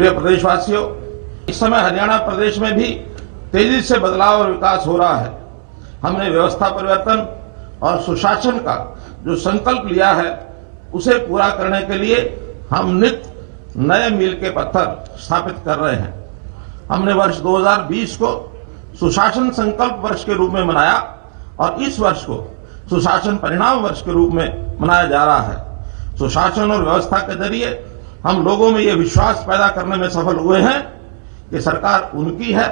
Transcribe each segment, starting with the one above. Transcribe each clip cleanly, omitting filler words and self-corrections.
प्रिय प्रदेशवासियों, इस समय हरियाणा प्रदेश में भी तेजी से बदलाव और विकास हो रहा है। हमने व्यवस्था परिवर्तन और सुशासन का जो संकल्प लिया है उसे पूरा करने के लिए हम नित्य नए मील के पत्थर स्थापित कर रहे हैं। हमने वर्ष 2020 को सुशासन संकल्प वर्ष के रूप में मनाया और इस वर्ष को सुशासन परिणाम वर्ष के रूप में मनाया जा रहा है। सुशासन और व्यवस्था के जरिए हम लोगों में ये विश्वास पैदा करने में सफल हुए हैं कि सरकार उनकी है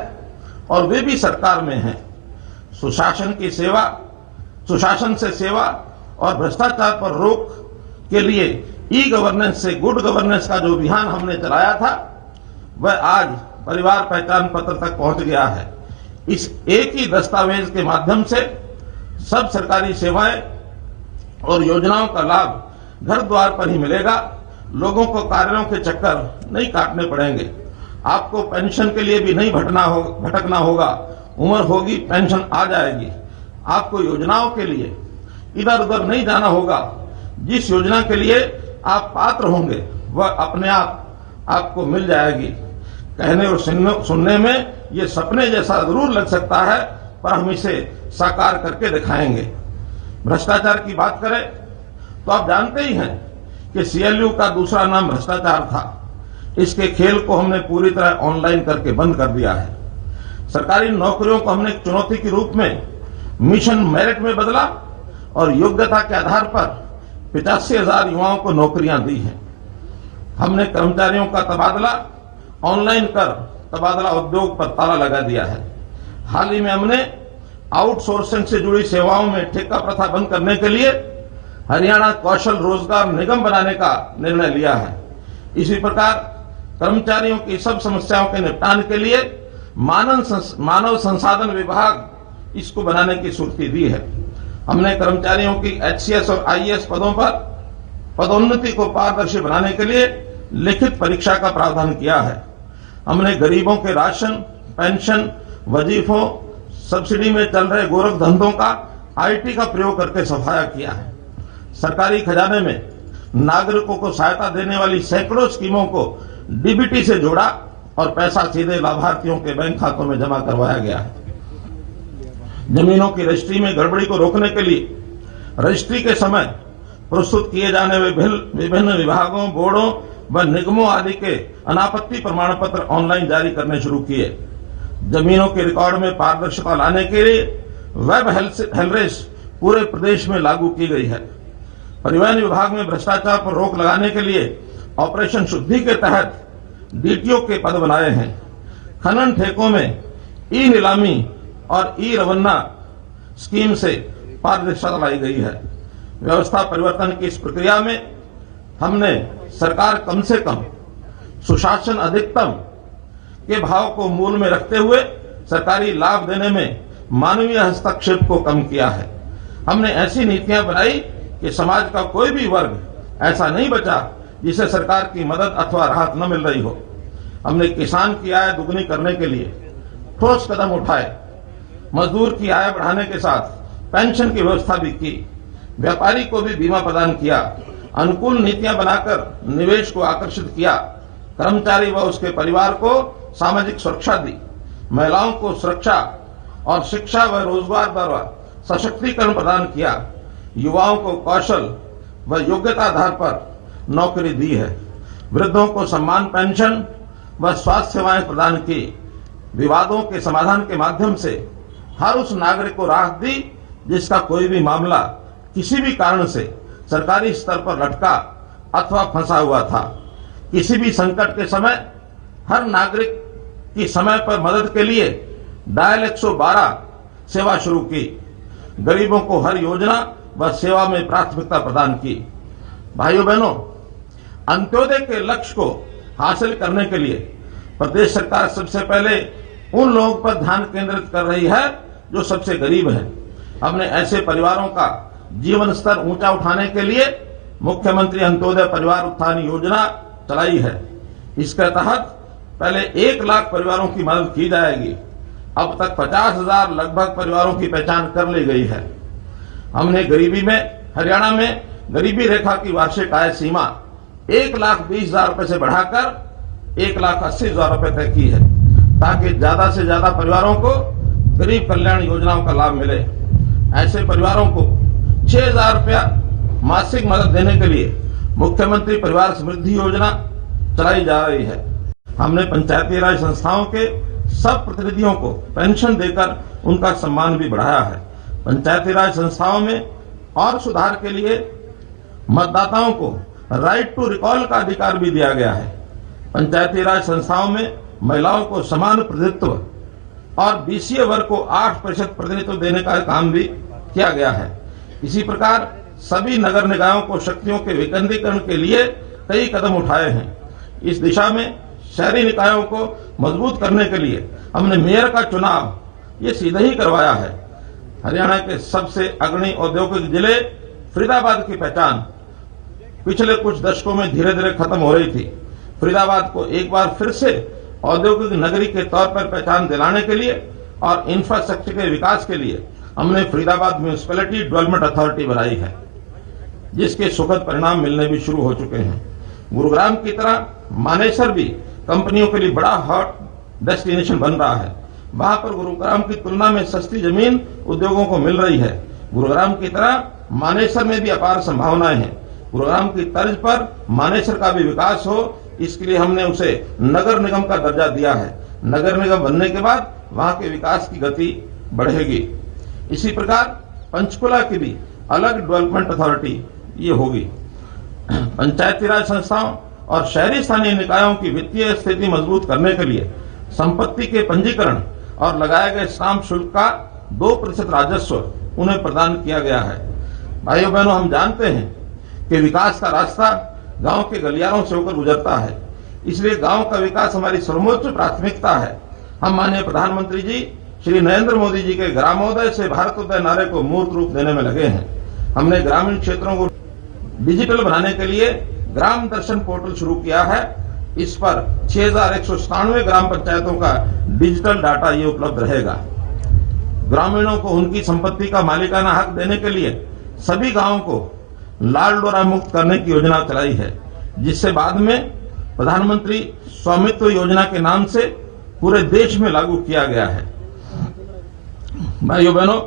और वे भी सरकार में हैं। सुशासन की सेवा, सुशासन से सेवा और भ्रष्टाचार पर रोक के लिए ई गवर्नेंस से गुड गवर्नेंस का जो अभियान हमने चलाया था वह आज परिवार पहचान पत्र तक पहुंच गया है। इस एक ही दस्तावेज के माध्यम से सब सरकारी सेवाएं और योजनाओं का लाभ घर द्वार पर ही मिलेगा। लोगों को कार्यालयों के चक्कर नहीं काटने पड़ेंगे। आपको पेंशन के लिए भी नहीं भटकना होगा। उम्र होगी पेंशन आ जाएगी। आपको योजनाओं के लिए इधर उधर नहीं जाना होगा। जिस योजना के लिए आप पात्र होंगे वह अपने आप आपको मिल जाएगी। कहने और सुनने में ये सपने जैसा जरूर लग सकता है, पर हम इसे साकार करके दिखाएंगे। भ्रष्टाचार की बात करें तो आप जानते ही हैं कि सीएलयू का दूसरा नाम भ्रष्टाचार था। इसके खेल को हमने पूरी तरह ऑनलाइन करके बंद कर दिया है। सरकारी नौकरियों को हमने चुनौती के रूप में मिशन मेरिट में बदला और योग्यता के आधार पर 85,000 युवाओं को नौकरियां दी हैं। हमने कर्मचारियों का तबादला ऑनलाइन कर तबादला उद्योग पर ताला लगा दिया है। हाल ही में हमने आउटसोर्सिंग से जुड़ी सेवाओं में ठेका प्रथा बंद करने के लिए हरियाणा कौशल रोजगार निगम बनाने का निर्णय लिया है। इसी प्रकार कर्मचारियों की सब समस्याओं के निपटान के लिए मानव संसाधन विभाग इसको बनाने की स्वीकृति दी है। हमने कर्मचारियों की एचसीएस और आईएएस पदों पर पदोन्नति को पारदर्शी बनाने के लिए लिखित परीक्षा का प्रावधान किया है। हमने गरीबों के राशन, पेंशन, वजीफों, सब्सिडी में चल रहे गोरख धंधों का आईटी का प्रयोग करके सफाया किया है। सरकारी खजाने में नागरिकों को सहायता देने वाली सैकड़ों स्कीमों को डीबीटी से जोड़ा और पैसा सीधे लाभार्थियों के बैंक खातों में जमा करवाया गया है। जमीनों की रजिस्ट्री में गड़बड़ी को रोकने के लिए रजिस्ट्री के समय प्रस्तुत किए जाने वाले विभिन्न विभागों, बोर्डों व निगमों आदि के अनापत्ति प्रमाण पत्र ऑनलाइन जारी करने शुरू किए। जमीनों के रिकॉर्ड में पारदर्शिता लाने के लिए वेब हेलरेस पूरे प्रदेश में लागू की गई है। परिवहन विभाग में भ्रष्टाचार पर रोक लगाने के लिए ऑपरेशन शुद्धि के तहत डीटीओ के पद बनाए हैं। खनन ठेकों में ई नीलामी और ई रवन्ना स्कीम से पारदर्शिता लाई गई है। व्यवस्था परिवर्तन की इस प्रक्रिया में हमने सरकार कम से कम सुशासन अधिकतम के भाव को मूल में रखते हुए सरकारी लाभ देने में मानवीय हस्तक्षेप को कम किया है। हमने ऐसी नीतियां बनाई कि समाज का कोई भी वर्ग ऐसा नहीं बचा जिसे सरकार की मदद अथवा राहत न मिल रही हो। हमने किसान की आय दुगनी करने के लिए ठोस कदम उठाए। मजदूर की आय बढ़ाने के साथ पेंशन की व्यवस्था भी की। व्यापारी को भी बीमा प्रदान किया। अनुकूल नीतियां बनाकर निवेश को आकर्षित किया। कर्मचारी व उसके परिवार को सामाजिक सुरक्षा दी। महिलाओं को सुरक्षा और शिक्षा व रोजगार द्वारा सशक्तिकरण प्रदान किया। युवाओं को कौशल व योग्यता आधार पर नौकरी दी है। वृद्धों को सम्मान पेंशन व स्वास्थ्य सेवाएं प्रदान की। विवादों के समाधान के माध्यम से हर उस नागरिक को राहत दी जिसका कोई भी मामला किसी भी कारण से सरकारी स्तर पर लटका अथवा फंसा हुआ था। किसी भी संकट के समय हर नागरिक की समय पर मदद के लिए डायल 112 सेवा शुरू की। गरीबों को हर योजना व सेवा में प्राथमिकता प्रदान की। भाइयों बहनों, अंत्योदय के लक्ष्य को हासिल करने के लिए प्रदेश सरकार सबसे पहले उन लोगों पर ध्यान केंद्रित कर रही है जो सबसे गरीब हैं। हमने ऐसे परिवारों का जीवन स्तर ऊंचा उठाने के लिए मुख्यमंत्री अंत्योदय परिवार उत्थान योजना चलाई है। इसके तहत पहले 1 लाख परिवारों की मदद की जाएगी। अब तक 50,000 लगभग परिवारों की पहचान कर ली गई है। हमने हरियाणा में गरीबी रेखा की वार्षिक आय सीमा 1,20,000 रुपए से बढ़ाकर 1,80,000 रुपए तय की है, ताकि ज्यादा से ज्यादा परिवारों को गरीब कल्याण योजनाओं का लाभ मिले। ऐसे परिवारों को 6,000 रुपया मासिक मदद देने के लिए मुख्यमंत्री परिवार समृद्धि योजना चलाई जा रही है। हमने पंचायती राज संस्थाओं के सब प्रतिनिधियों को पेंशन देकर उनका सम्मान भी बढ़ाया है। पंचायती राज संस्थाओं में और सुधार के लिए मतदाताओं को राइट टू रिकॉल का अधिकार भी दिया गया है। पंचायती राज संस्थाओं में महिलाओं को समान प्रतिनिधित्व और बीसीए वर्ग को 8% प्रतिनिधित्व देने का काम भी किया गया है। इसी प्रकार सभी नगर निकायों को शक्तियों के विकेंद्रीकरण के लिए कई कदम उठाए हैं। इस दिशा में शहरी निकायों को मजबूत करने के लिए हमने मेयर का चुनाव ये सीधे ही करवाया है। हरियाणा के सबसे अग्रणी औद्योगिक जिले फरीदाबाद की पहचान पिछले कुछ दशकों में धीरे धीरे खत्म हो रही थी। फरीदाबाद को एक बार फिर से औद्योगिक नगरी के तौर पर पहचान दिलाने के लिए और इंफ्रास्ट्रक्चर के विकास के लिए हमने फरीदाबाद म्यूनिसिपैलिटी डेवलपमेंट अथॉरिटी बनाई है, जिसके सुखद परिणाम मिलने भी शुरू हो चुके हैं। गुरुग्राम की तरह मानेसर भी कंपनियों के लिए बड़ा हॉट डेस्टिनेशन बन रहा है। वहां पर गुरुग्राम की तुलना में सस्ती जमीन उद्योगों को मिल रही है। गुरुग्राम की तरह मानेसर में भी अपार संभावनाएं हैं। गुरुग्राम की तर्ज पर मानेसर का भी विकास हो, इसके लिए हमने उसे नगर निगम का दर्जा दिया है। नगर निगम बनने के बाद वहां के विकास की गति बढ़ेगी। इसी प्रकार पंचकुला की भी अलग डेवलपमेंट अथॉरिटी ये होगी। पंचायती राज संस्थाओं और शहरी स्थानीय निकायों की वित्तीय स्थिति मजबूत करने के लिए संपत्ति के पंजीकरण और लगाए गए स्टाम्प शुल्क का 2% राजस्व उन्हें प्रदान किया गया है। भाइयों बहनों, हम जानते हैं कि विकास का रास्ता गांव के गलियारों से होकर गुजरता है, इसलिए गांव का विकास हमारी सर्वोच्च प्राथमिकता है। हम माननीय प्रधानमंत्री जी श्री नरेंद्र मोदी जी के ग्रामोदय से भारतोदय नारे को मूर्त रूप देने में लगे हैं। हमने ग्रामीण क्षेत्रों को डिजिटल बनाने के लिए ग्राम दर्शन पोर्टल शुरू किया है। इस पर 6,197 ग्राम पंचायतों का डिजिटल डाटा ये उपलब्ध रहेगा। ग्रामीणों को उनकी संपत्ति का मालिकाना हक देने के लिए सभी गांवों को लाल डोरा मुक्त करने की योजना चलाई है, जिससे बाद में प्रधानमंत्री स्वामित्व योजना के नाम से पूरे देश में लागू किया गया है। भाइयों बहनों,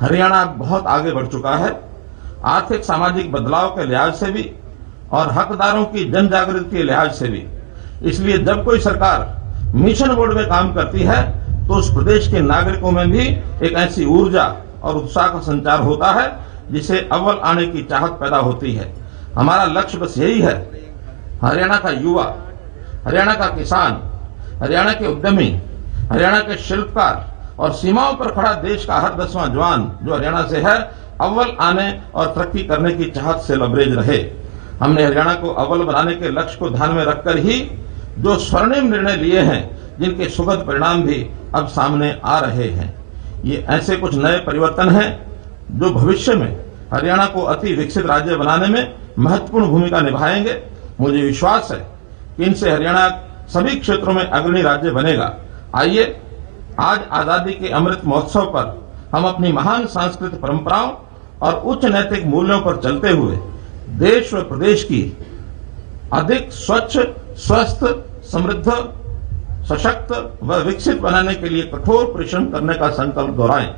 हरियाणा बहुत आगे बढ़ चुका है, आर्थिक सामाजिक बदलाव के लिहाज से भी और हकदारों की जन जागृति के लिहाज से भी। इसलिए जब कोई सरकार मिशन मोड में काम करती है तो उस प्रदेश के नागरिकों में भी एक ऐसी ऊर्जा और उत्साह का संचार होता है जिसे अव्वल आने की चाहत पैदा होती है। हमारा लक्ष्य बस यही है, हरियाणा का युवा, हरियाणा का किसान, हरियाणा के उद्यमी, हरियाणा के शिल्पकार और सीमाओं पर खड़ा देश का हर 10वां जवान जो हरियाणा से है, अव्वल आने और तरक्की करने की चाहत से लबरेज रहे। हमने हरियाणा को अव्वल बनाने के लक्ष्य को ध्यान में रखकर ही जो स्वर्णिम निर्णय लिए हैं, जिनके सुखद परिणाम भी अब सामने आ रहे हैं। ये ऐसे कुछ नए परिवर्तन हैं जो भविष्य में हरियाणा को अति विकसित राज्य बनाने में महत्वपूर्ण भूमिका निभाएंगे। मुझे विश्वास है कि इनसे हरियाणा सभी क्षेत्रों में अग्रणी राज्य बनेगा। आइए आज आजादी के अमृत महोत्सव पर हम अपनी महान सांस्कृतिक परंपराओं और उच्च नैतिक मूल्यों पर चलते हुए देश व प्रदेश की अधिक स्वच्छ, स्वस्थ, समृद्ध, सशक्त व विकसित बनाने के लिए कठोर परिश्रम करने का संकल्प दोहराएं।